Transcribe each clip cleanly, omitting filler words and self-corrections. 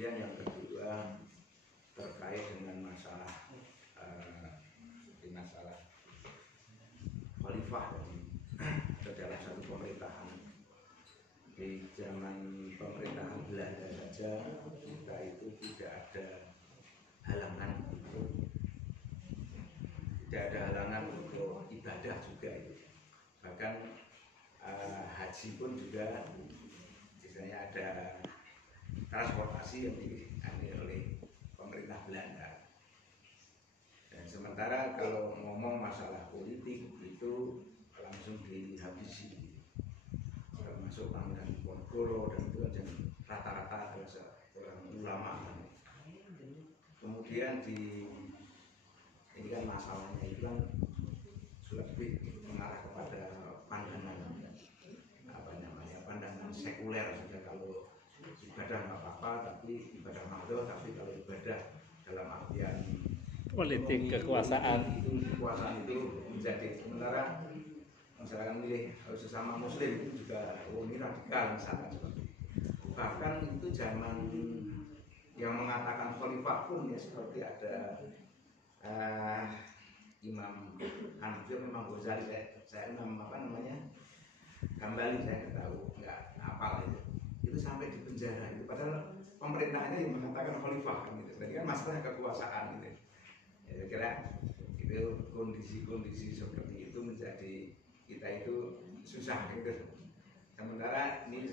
Kemudian yang kedua terkait dengan masalah masalah khalifah di dalam satu pemerintahan. Di zaman pemerintahan Belanda saja kita itu tidak ada halangan untuk ibadah juga itu. Bahkan haji pun juga misalnya ada transportasi yang diambil oleh pemerintah Belanda. Dan sementara kalau ngomong masalah politik itu langsung dihabisi, termasuk Pangeran Diponegoro dan itu kan rata-rata adalah seorang ulama. Kemudian ini kan masalahnya itu kan lebih mengarah kepada pandangan sekuler saja. Kalau ibadah nggak apa-apa, tapi ibadah makruh. Tapi kalau ibadah dalam artian politik kekuasaan itu menjadi, sementara misalkan milih sesama muslim itu juga ini radikal misalkan seperti itu. Bahkan itu zaman yang mengatakan khalifah pun ya seperti ada Imam Hanafi, Imam Ghazali, saya Hambali, saya nggak tahu, nggak hafal itu sampai di penjara itu, padahal pemerintahnya yang mengatakan khalifah gitu. Jadi kan masalah kekuasaan gitu. Ya, saya kira itu kondisi-kondisi seperti itu menjadi kita itu susah gitu. Sementara ini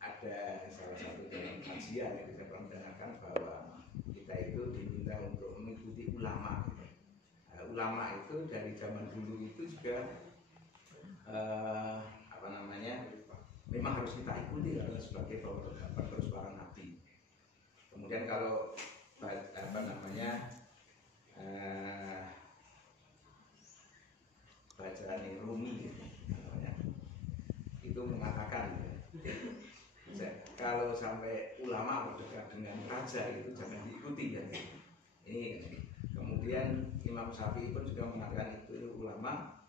ada salah satu dalam kajian yang saya pernah mendengarkan bahwa kita itu diminta untuk mengikuti ulama. Ulama itu dari zaman dulu itu juga memang harus kita ikuti karena sebagai penerus para nabi. Kemudian kalau bacaan Rumi itu mengatakan kalau sampai ulama berdekat dengan raja itu jangan diikuti ya. Ini kemudian Imam Syafi'i pun juga mengatakan itu ulama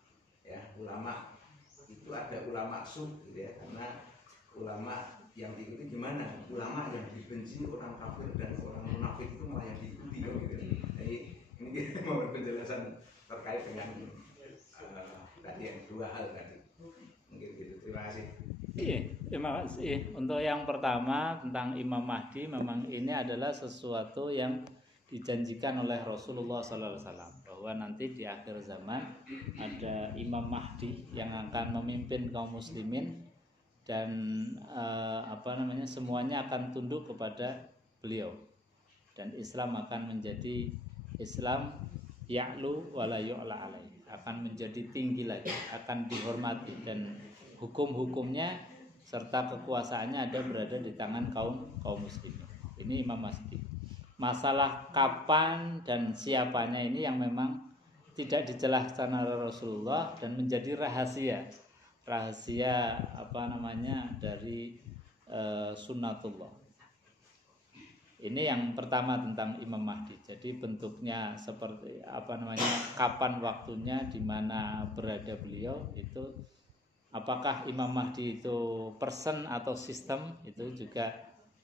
itu ada ulama sub gitu ya, karena ulama yang diikuti gimana? Ulama yang dibenci orang kafir dan orang munafik itu malah yang diikuti gitu. Jadi ini kita mau penjelasan terkait dengan tadi yang dua hal tadi. Mungkin gitu. Terima kasih. Iya, terima kasih. Untuk yang pertama tentang Imam Mahdi, memang ini adalah sesuatu yang dijanjikan oleh Rasulullah SAW, bahwa nanti di akhir zaman ada Imam Mahdi yang akan memimpin kaum muslimin dan semuanya akan tunduk kepada beliau dan Islam akan menjadi Islam ya'lu wala yu'la alaih, akan menjadi tinggi lagi, akan dihormati dan hukum-hukumnya serta kekuasaannya ada berada di tangan kaum muslimin. Ini Imam Mahdi. Masalah kapan dan siapanya ini yang memang tidak dijelaskan oleh Rasulullah dan menjadi rahasia dari sunnatullah. Ini yang pertama tentang Imam Mahdi. Jadi bentuknya seperti kapan waktunya, di mana berada beliau, itu apakah Imam Mahdi itu person atau sistem, itu juga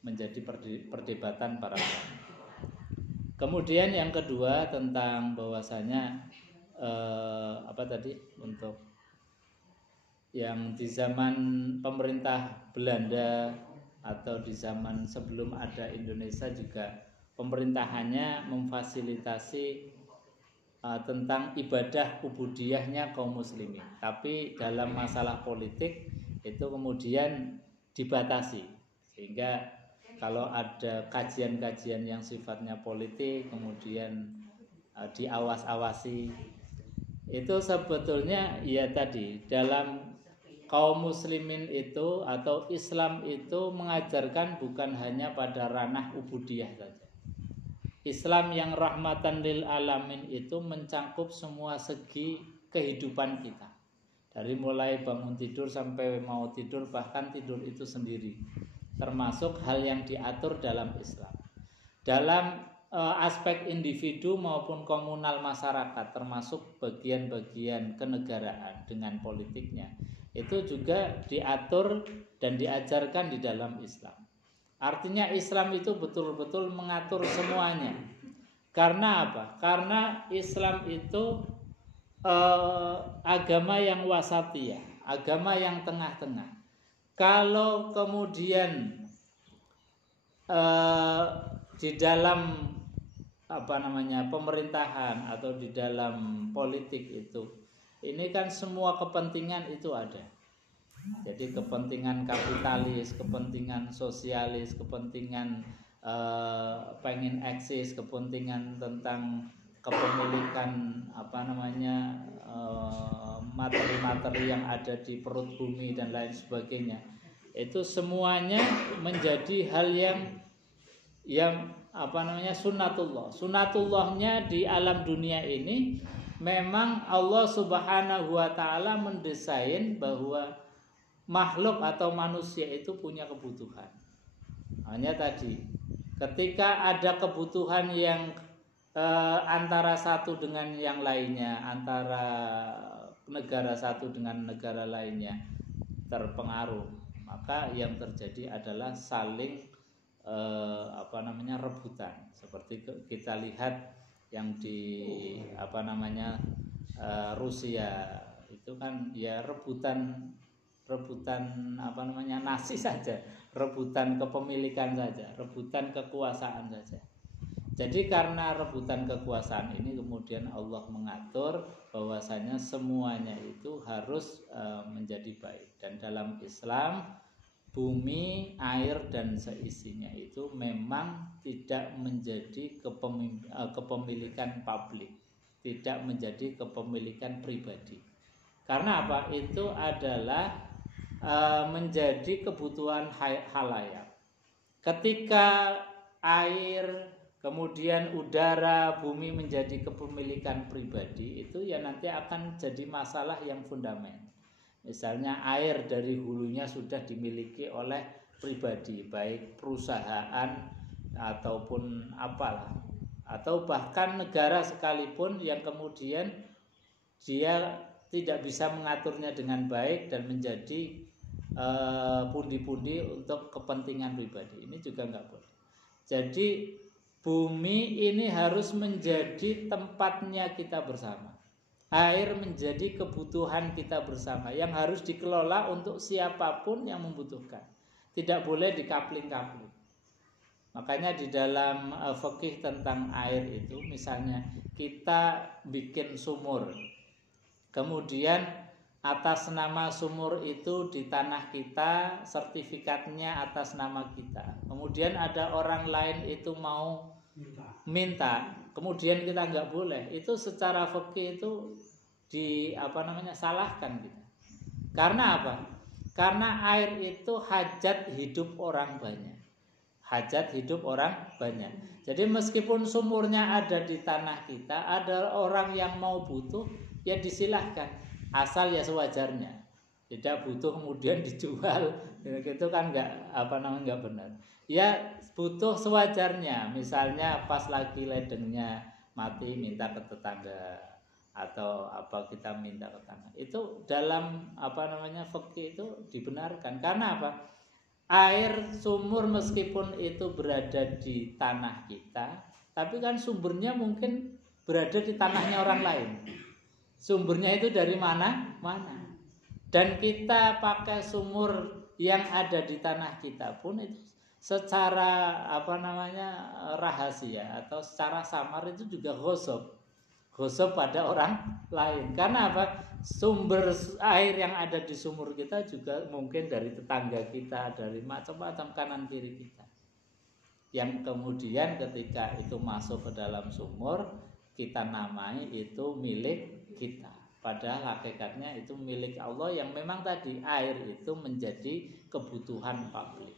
menjadi perdebatan para ulama. Kemudian yang kedua tentang bahwasanya untuk yang di zaman pemerintah Belanda atau di zaman sebelum ada Indonesia juga pemerintahannya memfasilitasi tentang ibadah ubudiyahnya kaum muslimin. Tapi dalam masalah politik itu kemudian dibatasi, sehingga kalau ada kajian-kajian yang sifatnya politik kemudian diawas-awasi, itu sebetulnya ya tadi dalam kaum muslimin itu atau Islam itu mengajarkan bukan hanya pada ranah ubudiyah saja. Islam yang rahmatan lil alamin itu mencangkup semua segi kehidupan kita, dari mulai bangun tidur sampai mau tidur, bahkan tidur itu sendiri, termasuk hal yang diatur dalam Islam. Dalam aspek individu maupun komunal masyarakat, termasuk bagian-bagian kenegaraan dengan politiknya, itu juga diatur dan diajarkan di dalam Islam. Artinya Islam itu betul-betul mengatur semuanya. Karena apa? Karena Islam itu agama yang wasatiyah, agama yang tengah-tengah. Kalau kemudian di dalam pemerintahan atau di dalam politik itu, ini kan semua kepentingan itu ada. Jadi kepentingan kapitalis, kepentingan sosialis, kepentingan pengen eksis, kepentingan tentang kepemilikan materi-materi yang ada di perut bumi dan lain sebagainya. Itu semuanya menjadi hal yang sunnatullah. Sunnatullahnya di alam dunia ini memang Allah Subhanahu wa taala mendesain bahwa makhluk atau manusia itu punya kebutuhan. Hanya tadi ketika ada kebutuhan yang antara satu dengan yang lainnya, antara negara satu dengan negara lainnya terpengaruh, maka yang terjadi adalah saling rebutan. Seperti kita lihat yang di Rusia itu kan ya rebutan nasi saja, rebutan kepemilikan saja, rebutan kekuasaan saja. Jadi karena rebutan kekuasaan ini kemudian Allah mengatur bahwasanya semuanya itu harus menjadi baik. Dan dalam Islam bumi, air dan seisinya itu memang tidak menjadi kepemilikan publik, tidak menjadi kepemilikan pribadi. Karena apa? Itu adalah menjadi kebutuhan halayak. Ketika air, kemudian udara, bumi menjadi kepemilikan pribadi, itu ya nanti akan jadi masalah yang fundamental. Misalnya air dari hulunya sudah dimiliki oleh pribadi, baik perusahaan ataupun apalah, atau bahkan negara sekalipun yang kemudian dia tidak bisa mengaturnya dengan baik dan menjadi pundi-pundi untuk kepentingan pribadi. Ini juga nggak boleh. Jadi bumi ini harus menjadi tempatnya kita bersama. Air menjadi kebutuhan kita bersama yang harus dikelola untuk siapapun yang membutuhkan. Tidak boleh dikapling-kapling. Makanya di dalam fikih tentang air itu, misalnya kita bikin sumur, kemudian atas nama sumur itu di tanah kita, sertifikatnya atas nama kita. Kemudian ada orang lain itu mau minta, kemudian kita nggak boleh. Itu secara fikih itu salahkan kita. Karena apa? Karena air itu hajat hidup orang banyak. Hajat hidup orang banyak. Jadi meskipun sumurnya ada di tanah kita, ada orang yang mau butuh, ya disilahkan, asal ya sewajarnya. Tidak butuh kemudian dijual, itu kan nggak benar. Ya butuh sewajarnya. Misalnya pas lagi ledengnya mati minta ke tetangga, atau kita minta ke tetangga. Itu dalam fikih itu dibenarkan. Karena apa? Air sumur meskipun itu berada di tanah kita, tapi kan sumbernya mungkin berada di tanahnya orang lain. Sumbernya itu dari mana? Dan kita pakai sumur yang ada di tanah kita pun itu secara rahasia atau secara samar itu juga ghosab pada orang lain. Karena apa? Sumber air yang ada di sumur kita juga mungkin dari tetangga kita, dari macam-macam kanan kiri kita, yang kemudian ketika itu masuk ke dalam sumur kita namai itu milik kita, padahal hakikatnya itu milik Allah yang memang tadi air itu menjadi kebutuhan publik.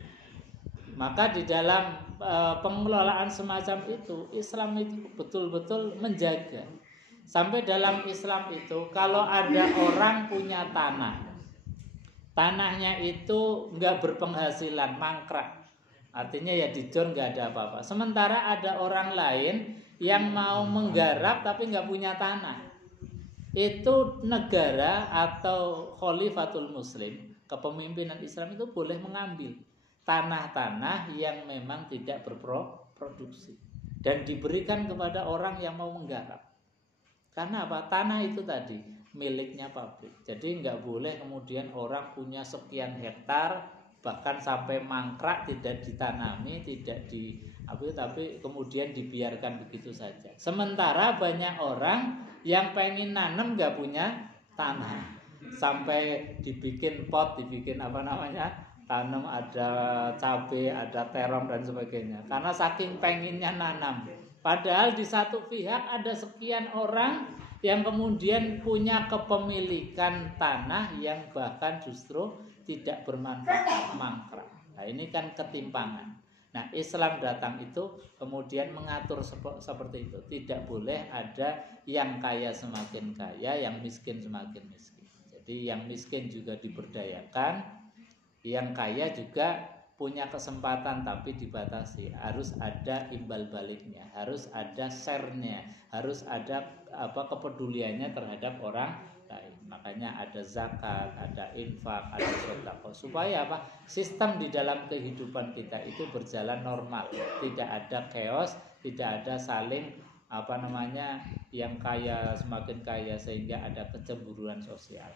Maka di dalam pengelolaan semacam itu Islam itu betul-betul menjaga. Sampai dalam Islam itu kalau ada orang punya tanahnya itu nggak berpenghasilan, mangkrak, artinya ya dijon nggak ada apa-apa. Sementara ada orang lain yang mau menggarap tapi nggak punya tanah, itu negara atau khalifatul muslim, kepemimpinan Islam itu boleh mengambil tanah-tanah yang memang tidak berproduksi dan diberikan kepada orang yang mau menggarap. Karena apa? Tanah itu tadi miliknya pabrik. Jadi nggak boleh kemudian orang punya sekian hektar bahkan sampai mangkrak tidak ditanami, tidak tapi kemudian dibiarkan begitu saja. Sementara banyak orang yang pengen nanam nggak punya tanah, sampai dibikin pot, dibikin tanam ada cabai, ada terong dan sebagainya. Karena saking pengennya nanam. Padahal di satu pihak ada sekian orang yang kemudian punya kepemilikan tanah yang bahkan justru tidak bermanfaat, mangkrak. Nah, ini kan ketimpangan. Nah, Islam datang itu kemudian mengatur seperti itu. Tidak boleh ada yang kaya semakin kaya, yang miskin semakin miskin. Jadi yang miskin juga diberdayakan, yang kaya juga punya kesempatan tapi dibatasi. Harus ada imbal baliknya, harus ada share-nya, harus ada kepeduliannya terhadap orang lain. Makanya ada zakat, ada infak, ada sedekah, supaya sistem di dalam kehidupan kita itu berjalan normal, tidak ada chaos, tidak ada saling yang kaya semakin kaya sehingga ada kecemburuan sosial.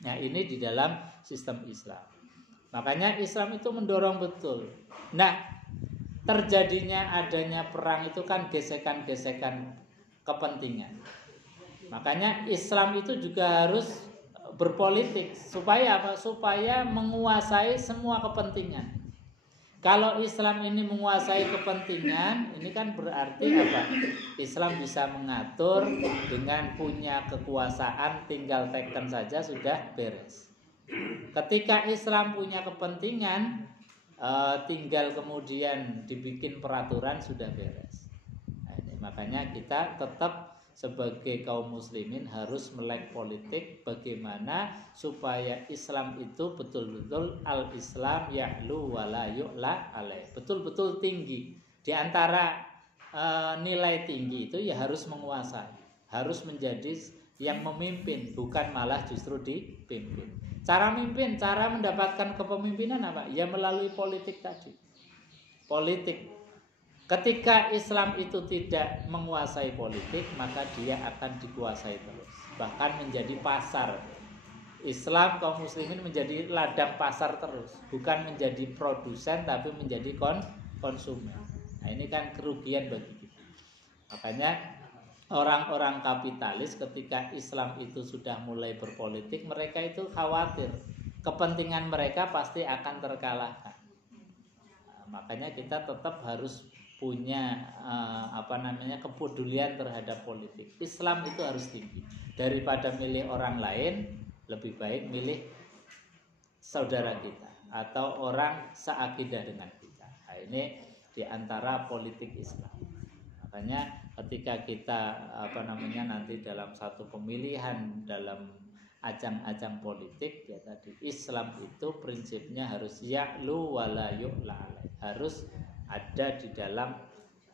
Nah, ini di dalam sistem Islam. Makanya Islam itu mendorong betul. Nah, terjadinya adanya perang itu kan gesekan-gesekan kepentingan. Makanya Islam itu juga harus berpolitik supaya apa? Supaya menguasai semua kepentingan. Kalau Islam ini menguasai kepentingan, ini kan berarti apa? Islam bisa mengatur dengan punya kekuasaan, tinggal teken saja sudah beres. Ketika Islam punya kepentingan, tinggal kemudian dibikin peraturan sudah beres. Nah, ini makanya kita tetap sebagai kaum muslimin harus melek politik bagaimana supaya Islam itu betul-betul al-Islam ya'lu wa la yu'la alaih, betul-betul tinggi. Di antara nilai tinggi itu ya harus menguasai, harus menjadi yang memimpin, bukan malah justru dipimpin. Cara mimpin, cara mendapatkan kepemimpinan apa? Ya melalui politik tadi. Politik. Ketika Islam itu tidak menguasai politik, maka dia akan dikuasai terus. Bahkan menjadi pasar. Islam kaum muslimin menjadi ladang pasar terus. Bukan menjadi produsen, tapi menjadi konsumen. Nah, ini kan kerugian bagi kita. Makanya orang-orang kapitalis ketika Islam itu sudah mulai berpolitik, mereka itu khawatir. Kepentingan mereka pasti akan terkalahkan. Nah, makanya kita tetap harus punya kepedulian terhadap politik. Islam itu harus tinggi. Daripada milih orang lain, lebih baik milih saudara kita atau orang seakidah dengan kita. Nah, ini diantara politik Islam. Makanya ketika kita nanti dalam satu pemilihan dalam ajang-ajang politik, ya tadi Islam itu prinsipnya harus ya'lu wa la yu'la alaih. Harus ada di dalam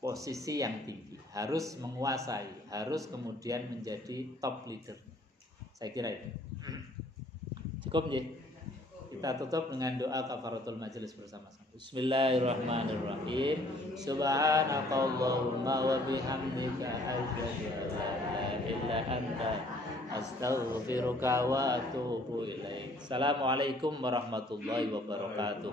posisi yang tinggi, harus menguasai, harus kemudian menjadi top leader. Saya kira itu cukup ya. Kita tutup dengan doa kafaratul majelis bersama-sama. Bismillahirrahmanirrahim. Subhanakallahumma wa bihamdika asyhadu an la ilaha illa anta astaghfiruka wa atubu ilaik. Assalamualaikum warahmatullahi wabarakatuh.